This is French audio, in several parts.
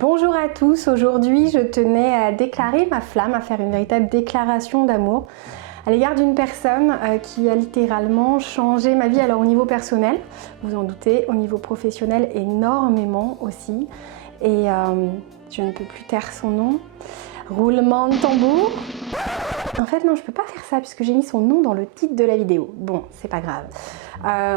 Bonjour à tous, aujourd'hui je tenais à déclarer ma flamme, à faire une véritable déclaration d'amour à l'égard d'une personne qui a littéralement changé ma vie. Alors au niveau personnel, vous en doutez, au niveau professionnel énormément aussi, et je ne peux plus taire son nom. Roulement de tambour. En fait non, je peux pas faire ça puisque j'ai mis son nom dans le titre de la vidéo. Bon, c'est pas grave.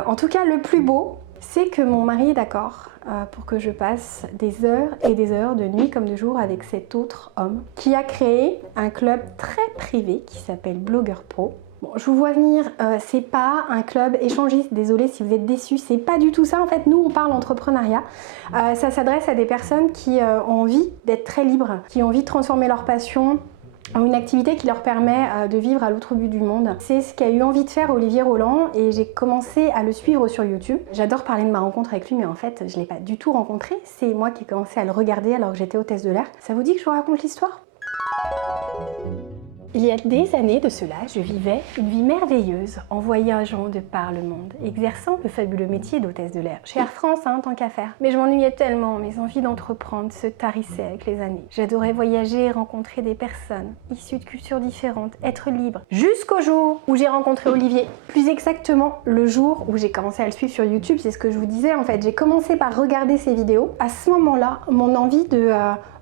En tout cas, le plus beau, c'est que mon mari est d'accord pour que je passe des heures et des heures de nuit comme de jour avec cet autre homme qui a créé un club très privé qui s'appelle Blogueur Pro. Bon, je vous vois venir, c'est pas un club échangiste, désolé si vous êtes déçus, c'est pas du tout ça en fait. Nous on parle entrepreneuriat, ça s'adresse à des personnes qui ont envie d'être très libres, qui ont envie de transformer leur passion en une activité qui leur permet de vivre à l'autre bout du monde. C'est ce qu'a eu envie de faire Olivier Roland et j'ai commencé à le suivre sur YouTube. J'adore parler de ma rencontre avec lui, mais en fait je l'ai pas du tout rencontré, c'est moi qui ai commencé à le regarder alors que j'étais hôtesse de l'air. Ça vous dit que je vous raconte l'histoire ? Il y a des années de cela, je vivais une vie merveilleuse en voyageant de par le monde, exerçant le fabuleux métier d'hôtesse de l'air. Chez Air France, tant qu'à faire. Mais je m'ennuyais tellement, mes envies d'entreprendre se tarissaient avec les années. J'adorais voyager, rencontrer des personnes issues de cultures différentes, être libre. Jusqu'au jour où j'ai rencontré Olivier. Plus exactement, le jour où j'ai commencé à le suivre sur YouTube, c'est ce que je vous disais en fait. J'ai commencé par regarder ses vidéos. À ce moment-là, mon envie de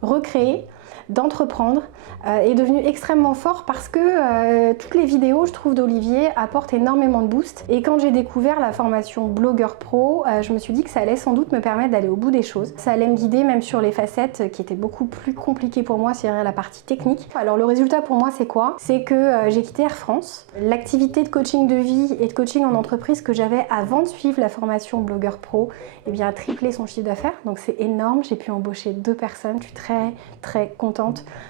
recréer, d'entreprendre est devenue extrêmement fort parce que toutes les vidéos, je trouve, d'Olivier apportent énormément de boost. Et quand j'ai découvert la formation Blogueur Pro, je me suis dit que ça allait sans doute me permettre d'aller au bout des choses. Ça allait me guider même sur les facettes qui étaient beaucoup plus compliquées pour moi, c'est-à-dire la partie technique. Alors le résultat pour moi c'est quoi? C'est que j'ai quitté Air France. L'activité de coaching de vie et de coaching en entreprise que j'avais avant de suivre la formation Blogueur Pro, eh bien, a triplé son chiffre d'affaires. Donc c'est énorme, j'ai pu embaucher 2 personnes, je suis très contente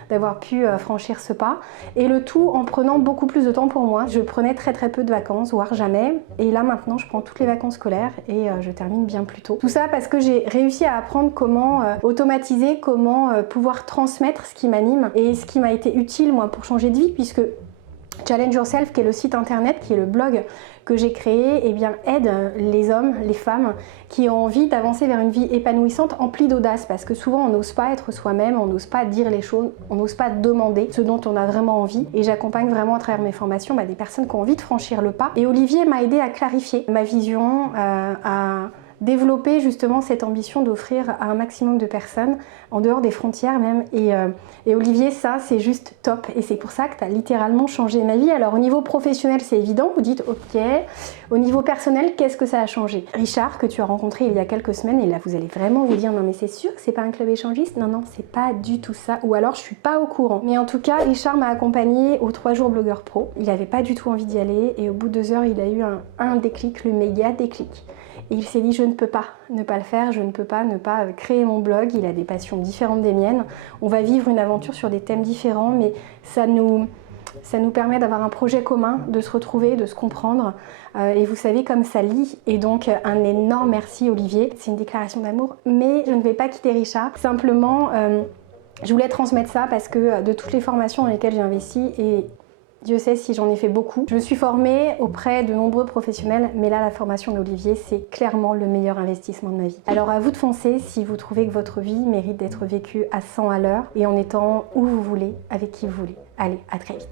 d'avoir pu franchir ce pas, et le tout en prenant beaucoup plus de temps pour moi. Je prenais très peu de vacances, voire jamais, et là maintenant je prends toutes les vacances scolaires et je termine bien plus tôt. Tout ça parce que j'ai réussi à apprendre comment automatiser, comment pouvoir transmettre ce qui m'anime et ce qui m'a été utile moi pour changer de vie, puisque Challenge Yourself, qui est le site internet, qui est le blog que j'ai créé, eh bien, aide les hommes, les femmes qui ont envie d'avancer vers une vie épanouissante, emplie d'audace, parce que souvent on n'ose pas être soi-même, on n'ose pas dire les choses, on n'ose pas demander ce dont on a vraiment envie. Et j'accompagne vraiment à travers mes formations des personnes qui ont envie de franchir le pas. Et Olivier m'a aidé à clarifier ma vision, à développer justement cette ambition d'offrir à un maximum de personnes en dehors des frontières même, et Olivier, ça c'est juste top, et c'est pour ça que tu as littéralement changé ma vie. Alors au niveau professionnel c'est évident, vous dites ok, au niveau personnel qu'est-ce que ça a changé? Richard, que tu as rencontré il y a quelques semaines, et là vous allez vraiment vous dire non mais c'est sûr que c'est pas un club échangiste, non c'est pas du tout ça, ou alors je suis pas au courant. Mais en tout cas Richard m'a accompagnée aux 3 jours Blogueur Pro, il avait pas du tout envie d'y aller, et au bout de 2 heures il a eu un déclic, le méga déclic. Et il s'est dit je ne peux pas ne pas le faire, je ne peux pas ne pas créer mon blog, il a des passions différentes des miennes, on va vivre une aventure sur des thèmes différents, mais ça nous permet d'avoir un projet commun, de se retrouver, de se comprendre, et vous savez comme ça lie. Et donc un énorme merci Olivier, c'est une déclaration d'amour, mais je ne vais pas quitter Richard, simplement je voulais transmettre ça parce que de toutes les formations dans lesquelles j'ai investi, et Dieu sait si j'en ai fait beaucoup. Je me suis formée auprès de nombreux professionnels, mais là la formation d'Olivier c'est clairement le meilleur investissement de ma vie. Alors à vous de foncer si vous trouvez que votre vie mérite d'être vécue à 100 à l'heure et en étant où vous voulez, avec qui vous voulez. Allez, à très vite.